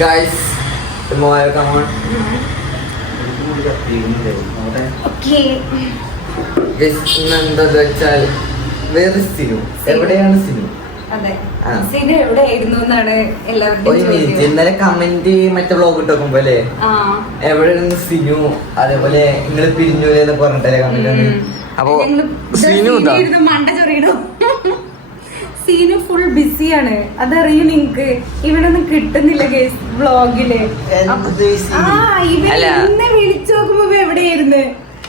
Guys mobile come on എന്താന്ന് വെച്ചാൽ വേറെ സിനു എവിടെയാണ് സിനു ഇന്നലെ കമന്റ് മറ്റേ വ്ളോഗ് ഇട്ട് അല്ലേ? എവിടെയാണ് സിനു അതേപോലെ നിങ്ങൾ പിരിഞ്ഞു പറഞ്ഞിട്ടല്ലേ കമന്റ് അപ്പൊ സിനു മണ്ട ചൊറിയണു? സീനു ഫുൾ ബിസിയാണ് അതറിയും നിങ്ങക്ക്? ഇവനൊന്നും കിട്ടുന്നില്ല കേസ് വ്ളോഗിൽ. ഇന്ന് വിളിച്ചു നോക്കുമ്പോ എവിടെയായിരുന്നു?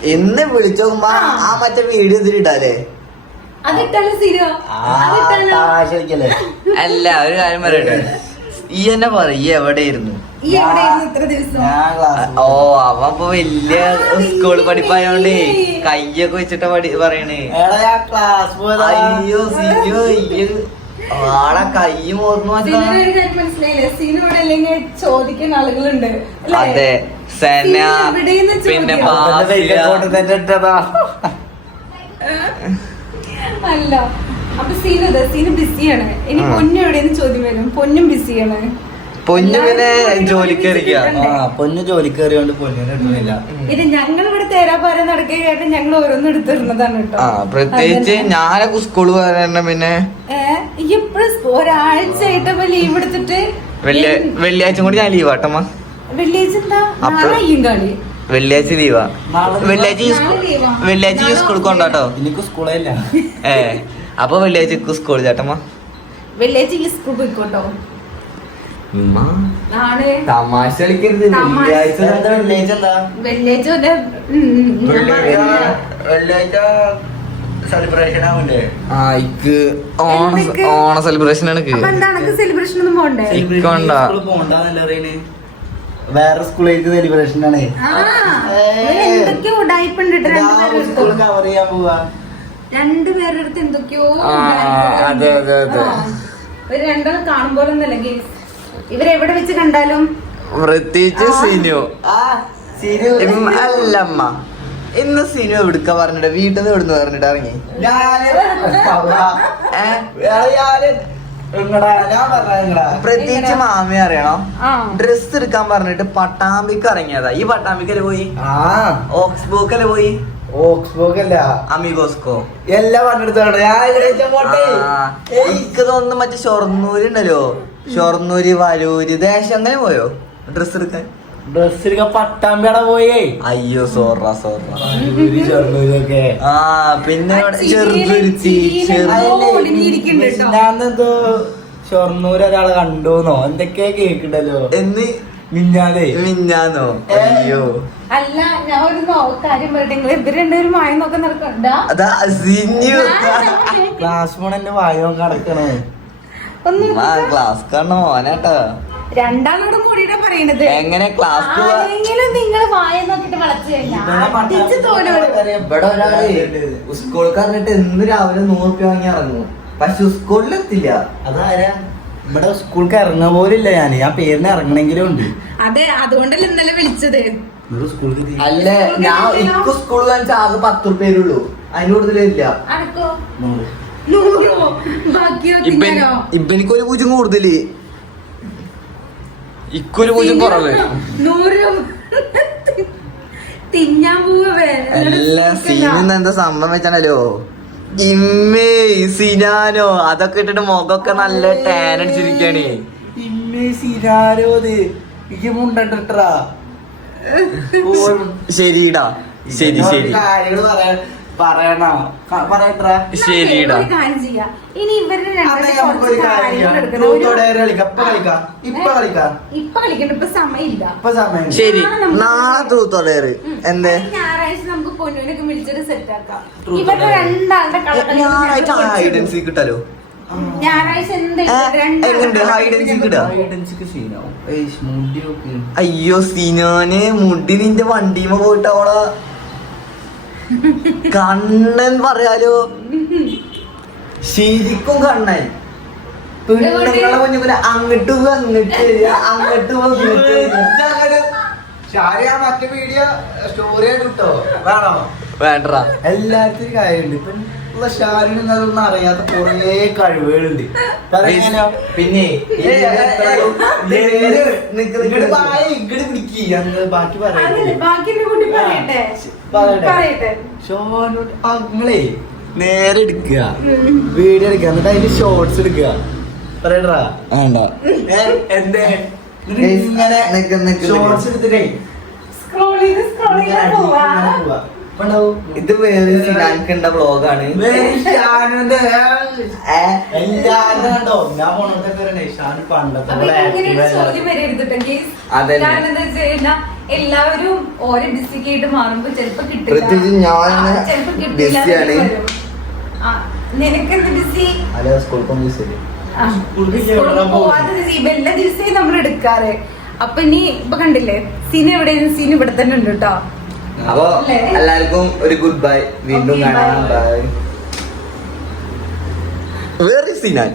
എന്ന് വിളിച്ചു നോക്കുമ്പോ ആ. മറ്റേ വീഡിയോ ഇതിലിട്ടാലേ അതിട്ടാലോ സീനോ അതിട്ടാലോ? അല്ല ഒരു കാര്യം പറയട്ടെ. ഈ എന്നെ പറ ഈ എവിടെയായിരുന്നു ഓ അവ വല്യ വലിയ സ്കൂൾ പഠിപ്പായോണ്ട് കയ്യൊക്കെ വെച്ചിട്ട് പഠി പറയണേ. അയ്യോ സിനിയോ അയ്യോ. ആളെ കൈ ചോദിക്കുന്ന ആളുകളുണ്ട്. അതെ സെന പിന്നെ. അല്ല അപ്പൊ സീനു ഇതാ, സീനു ബിസിയാണ് ഇനി ആ. പൊന്നു എവിടെയെന്ന് ചോദ്യം വരും? പൊന്നും ബിസിയാണ് പൊന്നു പിന്നെ എല്ലാവരും ജോലിക്ക് ഇറങ്ങിയ ആ പൊന്നു ജോലിക്ക് കയറിയോണ്ട് പൊന്നിനെ കിട്ടുന്നില്ല ഇത് ഞങ്ങൾ ഇവിടെ ഞങ്ങൾ ഓരോന്നും എടുത്തിരുന്നതാണ് കേട്ടോ. ആ പ്രത്യേകിച്ച്. ഞാനൊക്കെ സ്കൂൾ പോകാൻ പിന്നെ. ഒരാഴ്ചയായിട്ട് ലീവ് എടുത്തിട്ട് വെള്ളിയാഴ്ച കൂടി ഞാൻ ലീവ് ആട്ടമ്മ വെള്ളിയാഴ്ച എന്താ? കളി വെള്ളിയാഴ്ച ലീവാ വെള്ളിയാഴ്ച. വെള്ളിയാഴ്ച സ്കൂൾ കൊണ്ടാട്ടോ എനിക്ക് സ്കൂളില്ല ഏ. അപ്പൊ വെള്ളിയാഴ്ച സ്കൂൾ ചേട്ടമ്മ വെള്ളിയാഴ്ച ഈ സ്കൂൾ പോയിക്കോട്ടോ തമാശ കളിക്കരുത് തമാശ. വെള്ളിയാഴ്ച എന്താ സെലിബ്രേഷൻ ആ ഇക്ക് ഓണ ഓണ സെലിബ്രേഷൻ ആണ് സെലിബ്രേഷൻ ഒന്നും പോണ്ടേ വേറെ സ്കൂളിലേക്ക് സെലിബ്രേഷൻ ആണ് കേട്ടോ രണ്ടുപേരുടെ സ്കൂൾ കവർ ചെയ്യാൻ പോവാ രണ്ടുപേരുടെ അടുത്ത് എന്തൊക്കെയോ അതെ, അതെ, ഗെയ്സ് ഇവരെവിടെ വെച്ച് കണ്ടാലും? പ്രത്യേകിച്ച്. സിനു. അല്ലമ്മ. ഇന്ന് സിനു എവിടുക്ക പറഞ്ഞിട്ട്? വീട്ടിൽ നിന്ന് എവിടുന്ന് പറഞ്ഞിട്ട് ഇറങ്ങി? പ്രത്യേകിച്ച് മാമി അറിയണോ? ഡ്രസ് എടുക്കാൻ പറഞ്ഞിട്ട് പട്ടാമ്പിക്ക് ഇറങ്ങിയതാ. ഈ പട്ടാമ്പിക്കൽ പോയി? ഓക്സ്ബോക്കൽ ഓക്സ്ബോക്കല്ലേ പോയി? ഓക്സ്ബോർഗ് അല്ല അമിഗോസ്കോ. എല്ലാം ആ, എനിക്ക് തോന്നുന്നു മറ്റേ ഷൊർണൂര് ഉണ്ടല്ലോ. ഷൊർണൂര് വരൂര് ദേശം അങ്ങനെ പോയോ? ഡ്രസ് എടുക്കാൻ? ഡ്രസ് എടുക്കാൻ പട്ടാമ്പിയുടെ പോയേ. അയ്യോ സോറ സോറ. ഷൊർണൂരൊക്കെ. ആ പിന്നെ ചെറുതുരുത്തി ഞാനെന്തോ ഷൊർണൂര് ഒരാളെ കണ്ടുന്നോ? എന്തൊക്കെയാ കേക്കണ്ടല്ലോ? എന്ന് മിഞ്ഞാലേ മിഞ്ഞാന്നോ അയ്യോ. അല്ല ഞാൻ ഒരു കാര്യം പറയട്ടെ. നിങ്ങൾ ഇവർ രണ്ടുപേരും മായ നോക്കാൻ നടക്കണ്ടാ ക്ലാസ് വായ വായോ കടക്കണേ ഒന്നും ക്ലാസ് മോനാട്ടോ. രണ്ടാളോടും കൂടിയിട്ടാ പറയണത്. എങ്ങനെ ക്ലാസ് നിങ്ങൾ വായ നോക്കിട്ട് വളച്ചു ഇവിടെ ഒരാൾ സ്കൂൾക്ക് പറഞ്ഞിട്ട് എന്ന് രാവിലെ നൂറുപ്യ രൂപ വാങ്ങി ഇറങ്ങും. പക്ഷെ സ്കൂളിലെത്തില്ല അതാരാ? ഇവിടെ സ്കൂൾക്ക് ഇറങ്ങുക പോലില്ല ഞാൻ ആ പേരിന് ഇറങ്ങണെങ്കിലും ഉണ്ട്. അതെ അതുകൊണ്ടല്ലേ ഇന്നലെ വിളിച്ചത്. അല്ലേ അല്ല ഞാൻ സ്കൂളിൽ സ്കൂൾ കാണിച്ചാൽ ആകെ പത്ത് ഉള്ളൂ. അതിന് കൂടുതലില്ല ഇപ്പൊ എനിക്കൊരു പൂജ്യം കൂടുതൽ. ഇക്കൊരു പൂജ്യം കുറവ്. തിന്നാൻ പോവേ എല്ലാ സീനിന്ന് എന്താ സംഭവം വെച്ചാണല്ലോ? ഇമ്മേ സിനാനോ അതൊക്കെ ഇട്ടിട്ട് മുഖമൊക്കെ നല്ല ടാൻ അടിച്ചിരിക്കാണ്. ഇമ്മേ സിനാനോ ഇത്. മുണ്ടട്ടാ ശരിടാ. ശരി ശരി. കാര്യങ്ങൾ പറയാ പറയണോ? പറയട്ടാ. ശരിടാ. ഇനി ഇവരുടെ രണ്ടുപേരും നമുക്കൊരു കാര്യം കാര്യങ്ങൾ ചെയ്യാം. എടുക്കണം. ഒരു- ട്രൂത്തോടെ കളിക്കാം. ഇപ്പൊ കളിക്കാം. ഇപ്പൊ കളിക്കാം. ഇപ്പൊ കളിക്കണ്ട സമയമില്ല. ശരി. നാളെ തൂത്തോടേറ്. എന്തേ? ഞായറാഴ്ച നമുക്ക് പൊന്നുവിനൊക്കെ വിളിച്ചിട്ട് സെറ്റ് ആക്കാം. ഇവരുടെ? രണ്ടാളുടെ ഞായറാഴ്ച കിട്ടാലോ? അയ്യോ സീനാനെ മുടി നിന്റെ വണ്ടിമ പോയിട്ട് അവളെ കണ്ണൻ പറയാലോ. ശരിക്കും കണ്ണൻ. പെണ്ണുങ്ങളെ കുഞ്ഞുങ്ങളെ അങ്ങോട്ട് അങ്ങോട്ട് അങ്ങോട്ട് ആ മറ്റേ വീഡിയോ സ്റ്റോറി ആയിട്ട് കിട്ടോ വേണോ? വേണ്ടടാ. എല്ലാത്തിനും ഒരു കാര്യമുണ്ട്. ഇപ്പൊ ഉള്ള ഷാരിന് അതൊന്നും അറിയാത്ത കുറേ കഴിവുകളുണ്ട്. പിന്നെ ബാക്കി പറയട്ടെ. അങ്ങളെ നേരെ എടുക്കുക. വീഡിയോ എടുക്കുക. എന്നിട്ട് അതിന്റെ ഷോർട്സ് എടുക്കുക. പറയണ്ടാ? വേണ്ട. എന്തേ? ഇങ്ങനെ ഷോർട്സ് എടുത്തിട്ടേ. സ്ക്രോൾ ചെയ്ത് സ്ക്രോൾ ചെയ്ത് പോവാ. ഇത് വേറെ സിനാൻകണ്ട വ്ളോഗാണ്. വേറെ ഷാനുവിന്റെ എല്ലാരും കണ്ടോ? ഞാൻ പോണോട്ടൊക്കെ വരണേ ഷാനു പണ്ടത്തെ അപ്പൊ പോലെ ഇങ്ങനെ ഒരു active ചോദ്യം ആയി. വരരുത് ട്ടോ, guys. അതന്നെ. കാരണം എന്താ വെച്ച് കഴിഞ്ഞാൽ എല്ലാവരും ഓരോ ബിസിക്ക് ആയിട്ട് മാറുമ്പോ ചെലപ്പോ കിട്ടില്ല. കിട്ടില്ല നിനക്കെന്ത് ബിസി അല്ല സ്കൂൾ പോവാത്ത എല്ലാ ദിവസവും നമ്മൾ എടുക്കാറ്. അപ്പൊ ഇനി ഇപ്പൊ കണ്ടില്ലേ? സീൻ എവിടെയാണ് സീൻ ഇവിടെ തന്നെ ഉണ്ട് കേട്ടോ അപ്പൊ എല്ലാവർക്കും ഒരു ഗുഡ് ബൈ വീണ്ടും കാണാം. ബൈ വേറെ സിനാൻ